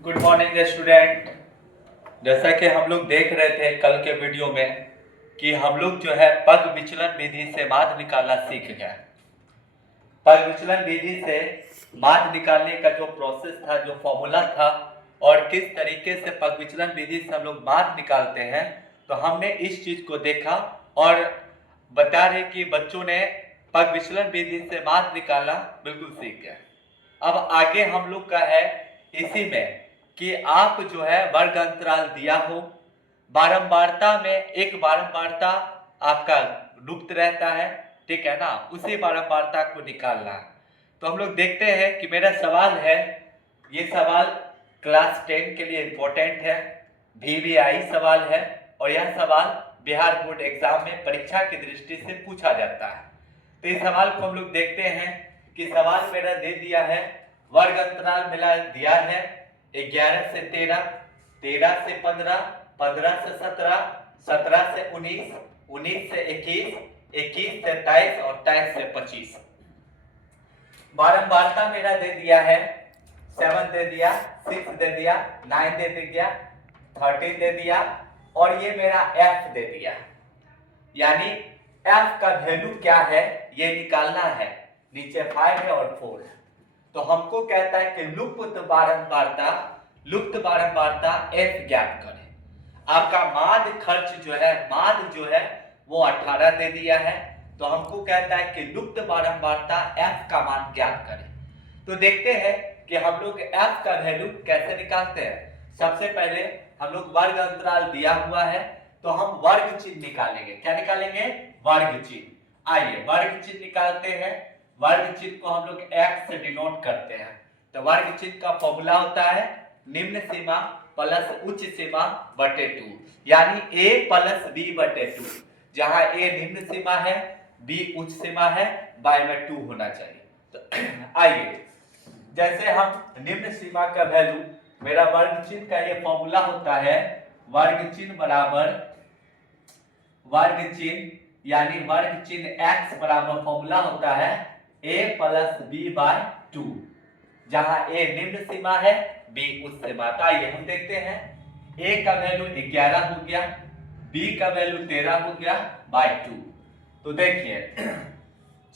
Good morning student. जैसा कि हम लोग देख रहे थे कल के वीडियो में कि हम लोग जो है पग विचलन विधि से माध्य निकालना सीख गए। पग विचलन विधि से माध्य निकालने का जो प्रोसेस था, जो फॉर्मूला था और किस तरीके से पग विचलन विधि से हम लोग माध्य निकालते हैं, तो हमने इस चीज को देखा और बता रहे कि बच्चों ने पग विचलन विधि से माध्य निकालना बिल्कुल सीख गए। अब आगे हम लोग का है इसी में कि आप जो है वर्ग अंतराल दिया हो, बारंबारता में एक बारंबारता आपका लुप्त रहता है, ठीक है ना, उसी बारंबारता को निकालना है। तो हम लोग देखते हैं कि मेरा सवाल है, ये सवाल क्लास 10 के लिए इंपॉर्टेंट है, VVI सवाल है और यह सवाल बिहार बोर्ड एग्जाम में परीक्षा की दृष्टि से पूछा जाता है। तो इस सवाल को हम लोग देखते हैं कि सवाल मेरा दे दिया है, वर्ग अंतराल मिला दिया है 11 से 13, 13 से 15, 15 से 17, 17 से 19, 19 से 21, 21 से 23 और 23 से 25। बारंबारता मेरा दे दिया है 7 दे दिया, 6 दे दिया, 9 दे दिया, 13 दे दिया और ये मेरा f दे दिया। यानी f का वैल्यू क्या है ये निकालना है। नीचे 5 है और 4 है, तो हमको कहता है कि लुप्त बारंबारता f ज्ञात करें। आपका माध्य खर्च जो है वो 18 दे दिया है, तो हमको कहता है कि लुप्त बारंबारता f का मान ज्ञात करें। तो देखते हैं कि हम लोग f का वैल्यू कैसे निकालते हैं। सबसे पहले हम लोग वर्ग अंतराल दिया हुआ है तो हम वर्ग चिन्ह निकालेंगे। क्या निकालेंगे? वर्ग चिन्ह। आइए वर्ग चिन्ह निकालते हैं। वर्ग चिन्ह को हम लोग x से डिनोट करते हैं। तो वर्ग चिन्ह का फॉर्मूला होता है निम्न सीमा प्लस उच्च सीमा बटे 2, यानी a प्लस b बटे 2, जहां a निम्न सीमा है, b उच्च सीमा है, बाय में 2 होना चाहिए। तो आइए, जैसे हम निम्न सीमा का वैल्यू, मेरा वर्ग चिन्ह का ये फॉर्मूला होता है वर्ग चिन्ह बराबर वर्ग चिन्ह, यानी वर्ग चिन्ह x बराबर फॉर्मूला होता है a प्लस b बाय 2, जहां a निम्न सीमा है, b उच्च सीमा। तो आइए हम देखते हैं, a का वैल्यू 11 हो गया, b का वैल्यू 13 हो गया बाय 2। तो देखिए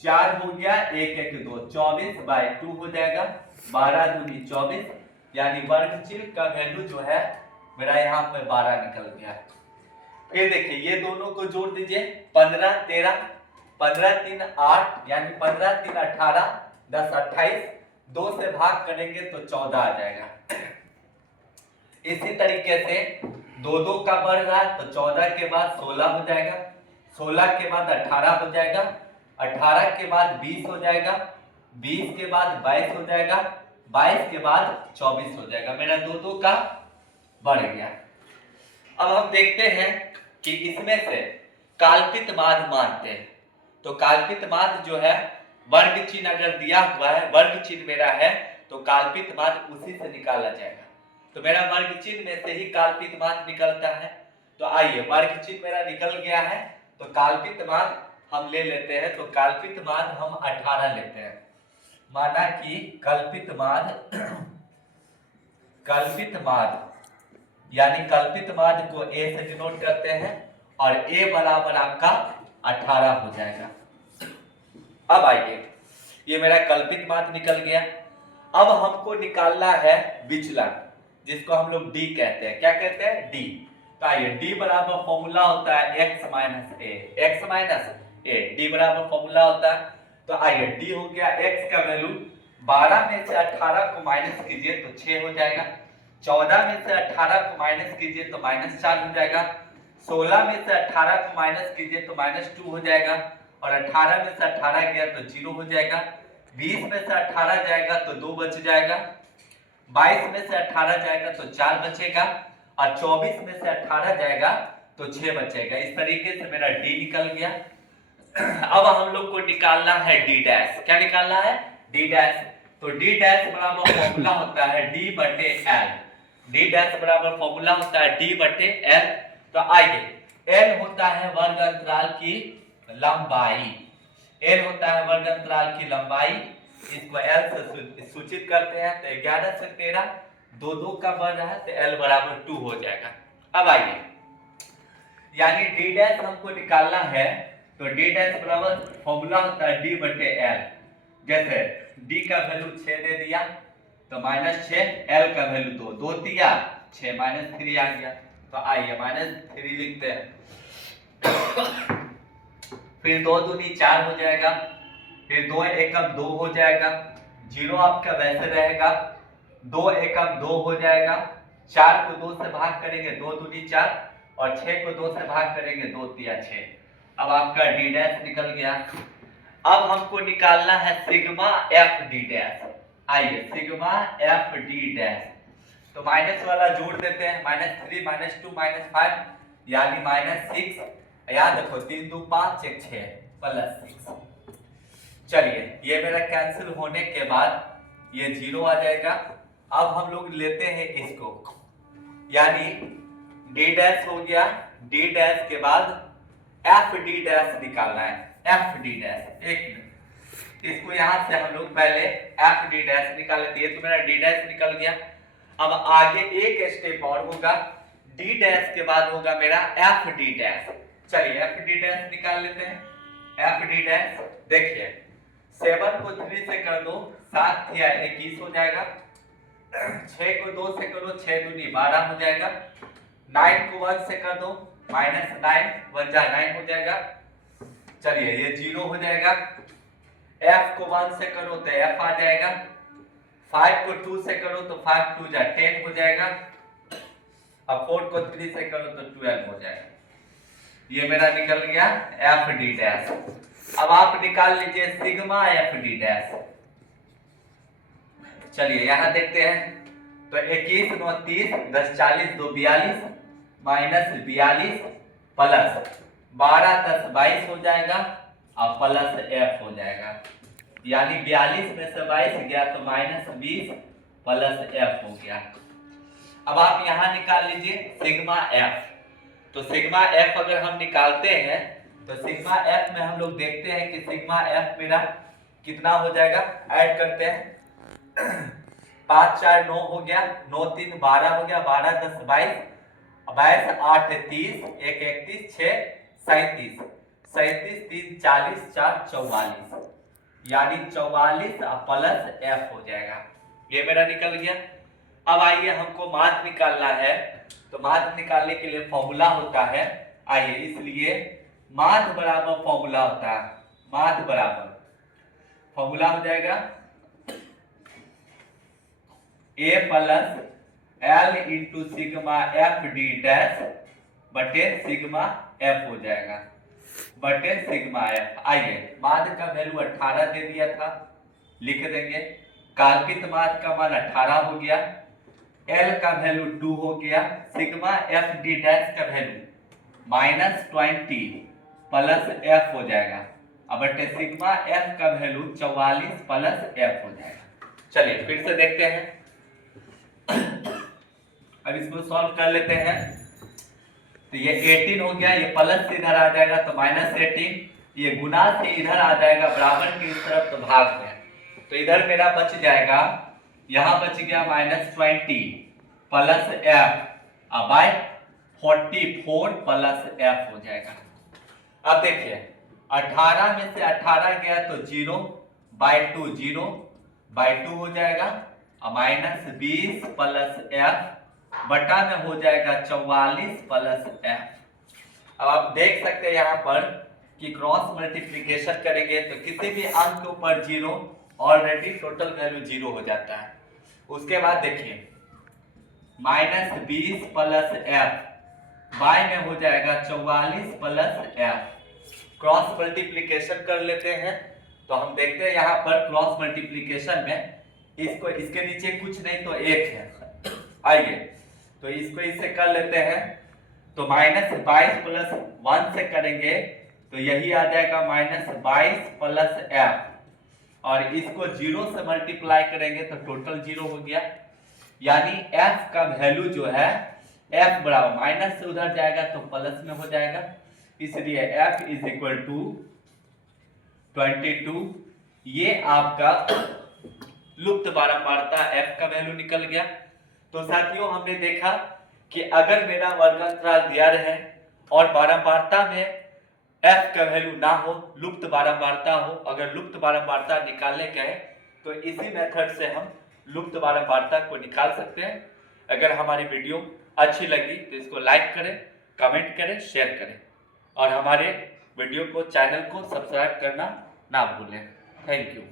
4 हो गया, 1 1 2 24 बाय 2 हो जाएगा, 12 दूनी 24, यानी वर्ग चिन्ह का वैल्यू जो है मेरा यहाँ पे 12 निकल गया। फिर देखिए ये दोनों को जोड़ दीजिए, 15 13, 15 3 8, यानी 15 3 18, 10 28, 2 से भाग करेंगे तो 14 आ जाएगा। इसी तरीके से 2 2 का बढ़ रहा है तो 14 के बाद 16 हो जाएगा, 16 के बाद 18 हो जाएगा, 18 के बाद 20 हो जाएगा, 20 के बाद 22 हो जाएगा, 22 के बाद 24 हो जाएगा। मेरा 2 2 का बढ़ गया। अब हम देखते हैं कि इसमें से काल्पित माध्य मानते हैं। तो काल्पित माध्य जो है, वर्ग चिन्ह अगर दिया हुआ है, वर्ग चिन्ह मेरा है, तो काल्पित माध्य उसी से निकाला जाएगा। तो मेरा वर्ग चिन्ह में से ही काल्पित माध्य निकलता है। तो आइए वर्ग चिन्ह मेरा निकल गया है, तो काल्पित माध्य हम ले लेते हैं। तो काल्पित माध्य हम 18 लेते हैं। माना कि कल्पित माध्य यानी कल्पित माध्य को a से डिनोट करते हैं और a बराबर आपका 18 हो जाएगा। अब आइए, ये मेरा कल्पित माध्य निकल गया। अब हमको निकालना है विचलन, जिसको हम लोग d कहते हैं। क्या कहते हैं? d। तो आइए, d बराबर फॉर्मूला होता है x माइनस a, d बराबर फॉर्मूला होता है। तो आइए, d हो गया, x का वैल्यू 12 में से 18 को माइनस कीजिए तो 6 हो जाएगा, 14 में से 18 को माइनस कीजिए तो -4 हो जाएगा, 16 में से 18 को माइनस कीजिए तो -2 हो जाएगा और 18 में से 18 गया तो 0 हो जाएगा, 20 में से 18 जाएगा तो 2 बच जाएगा, 22 में से 18 जाएगा तो 4 बचेगा और 24 में से 18 जाएगा तो 6 बचेगा। इस तरीके से मेरा d निकल गया। अब हम लोग को निकालना है d डैश। क्या निकालना है? d dash. तो d डैश बराबर फॉर्मूला होता है d बटे l। d डैश बराबर फॉर्मूला होता है d बटे l। तो आइए, l होता है वर्ग अंतराल की लंबाई, l होता है वर्ग अंतराल की लंबाई, इसको l से सूचित करते हैं। तो 11 से 13, दो दो का बढ़ रहा है तो L बराबर 2 हो जाएगा। अब आइए, यानी डी डैश हमको निकालना है, तो डी डैश बराबर फॉर्मूला होता है D बटे L। जैसे D का वैल्यू 6 दे दिया तो -6, L का वैल्यू 2, 2 दिया 6 -3 आ गया, तो आइए -3 लिखते हैं। फिर 2 दूनी 4 हो जाएगा, फिर 2 एकम 2 हो जाएगा, 0 आपका वैसे रहेगा, 2 एकम 2 हो जाएगा, 4 को 2 से भाग करेंगे 2 दूनी 4, और 6 को 2 से भाग करेंगे 2 तिया 6। अब आपका डी डैश निकल गया। अब हमको निकालना है सिग्मा एफ डी डैश। आइए, सिग्मा एफ डी डैश, तो माइनस वाला जोड़ देते हैं, -3 -2 -5 यानी -6। याद रखो 3 2 5 1 6 +6। चलिए, ये मेरा कैंसिल होने के बाद ये 0 आ जाएगा। अब हम लोग लेते हैं इसको, यानी डी डैश हो गया, डी डैश के बाद एफ डी डैश निकालना है, एफ डी डैश। एक मिनट, इसको यहां से हम लोग पहले एफ डी डैश निकाल लेते हैं। तो मेरा डी डैश निकल गया। अब आगे एक स्टेप और होगा, डी डैश के बाद होगा मेरा एफ डी डैश। चलिए एफ डी डैश निकाल लेते हैं। एफ डी डैश देखिए, 7 को 3 से कर दो 7 या 21 हो जाएगा, 6 को 2 से करो 6 दूनी 12 हो जाएगा, 9 को 1 से कर दो -9 1 जा 9 हो जाएगा। चलिए ये 0 हो जाएगा। f को 1 से करो तो f आ जाएगा, 5 को 2 से करो तो 5 2 जा 10 हो जाएगा, अब 4 को 3 से करो तो 12 हो जाएगा। ये मेरा निकल गया एफ डी डैश। अब आप निकाल लीजिए सिग्मा एफ डी डैश। चलिए यहां देखते हैं, तो 21 9 30 10 40 2 42 -42 प्लस 12 10 22 हो जाएगा, और प्लस एफ हो जाएगा, यानी 42 में से 22 गया तो -20 प्लस एफ हो गया। अब आप यहां निकाल लीजिए सिग्मा एफ। तो सिग्मा एफ अगर हम निकालते हैं तो सिग्मा एफ में हम लोग देखते हैं कि सिग्मा एफ मेरा कितना हो जाएगा। ऐड करते हैं, 5 4 9 हो गया, 9 3 12 हो गया, 12 10 22 22 8 30 1 31 6 37 37 3 40 4 44, यानी 44 प्लस एफ हो जाएगा। ये मेरा निकल गया। अब आइए हमको माध्य निकालना है, तो माध्य निकालने के लिए फॉर्मूला होता है। आइए, इसलिए माध्य बराबर फॉर्मूला होता है, माध्य बराबर फॉर्मूला हो जाएगा A plus L into sigma F D dash बटे सिग्मा एफ हो जाएगा, बटे सिग्मा एफ। आइए, माध्य का वैल्यू 18 दे दिया था, लिख देंगे। काल्पित माध्य का मान 18 हो गया, एल का वैल्यू 2 हो गया, सिग्मा एफ डी डैश का वैल्यू -20 प्लस एफ हो जाएगा, अब बटे सिग्मा एफ का वैल्यू 44 प्लस एफ हो जाएगा। चलिए फिर से देखते हैं, अब इसको सॉल्व कर लेते हैं। तो ये 18 हो गया, ये प्लस से इधर आ जाएगा तो -18, ये गुना से इधर आ जाएगा बराबर की इस तरफ तो भाग में, तो इधर मेरा बच जाएगा, यहां बच गया -20 प्लस एफ, अब बाय 44 प्लस एफ हो जाएगा। अब देखिए 18 में से 18 गया तो 0/2 0/2 हो जाएगा, और -20 प्लस एफ बटा में हो जाएगा 44 प्लस एफ। अब आप देख सकते हैं यहाँ पर कि क्रॉस मल्टीप्लिकेशन करेंगे तो किसी भी अंक के ऊपर 0, ऑलरेडी टोटल वैल्यू 0 हो जाता है। उसके बाद देखिए -20 प्लस एफ बाय में हो जाएगा 44 प्लस एफ। क्रॉस मल्टीप्लिकेशन कर लेते हैं, तो हम देखते हैं यहाँ पर क्रॉस मल्टीप्लिकेशन में इसको, इसके नीचे कुछ नहीं तो 1 है। आइए तो इसको इससे कर लेते हैं, तो -22 प्लस 1 से करेंगे तो यही आ जाएगा -22 प्लस एफ, और इसको 0 से मल्टीप्लाई करेंगे तो टोटल 0 हो गया, यानी f का वैल्यू जो है f बराबर माइनस से उधर जाएगा तो प्लस में हो जाएगा, इसलिए f इज इक्वल टू 22। ये आपका लुप्त बारंबारता f का वैल्यू निकल गया। तो साथियों हमने देखा कि अगर मेरा वर्गांतराल दिया रहे और बारंबारता में f का वैल्यू ना हो, लुप्त बारंबारता हो, अगर लुप्त बारंबारता निकालने गए तो इसी मेथड से हम लुप्त बारंबारता को निकाल सकते हैं। अगर हमारी वीडियो अच्छी लगी तो इसको लाइक करें, कमेंट करें, शेयर करें और हमारे वीडियो को, चैनल को सब्सक्राइब करना ना भूलें। Thank you.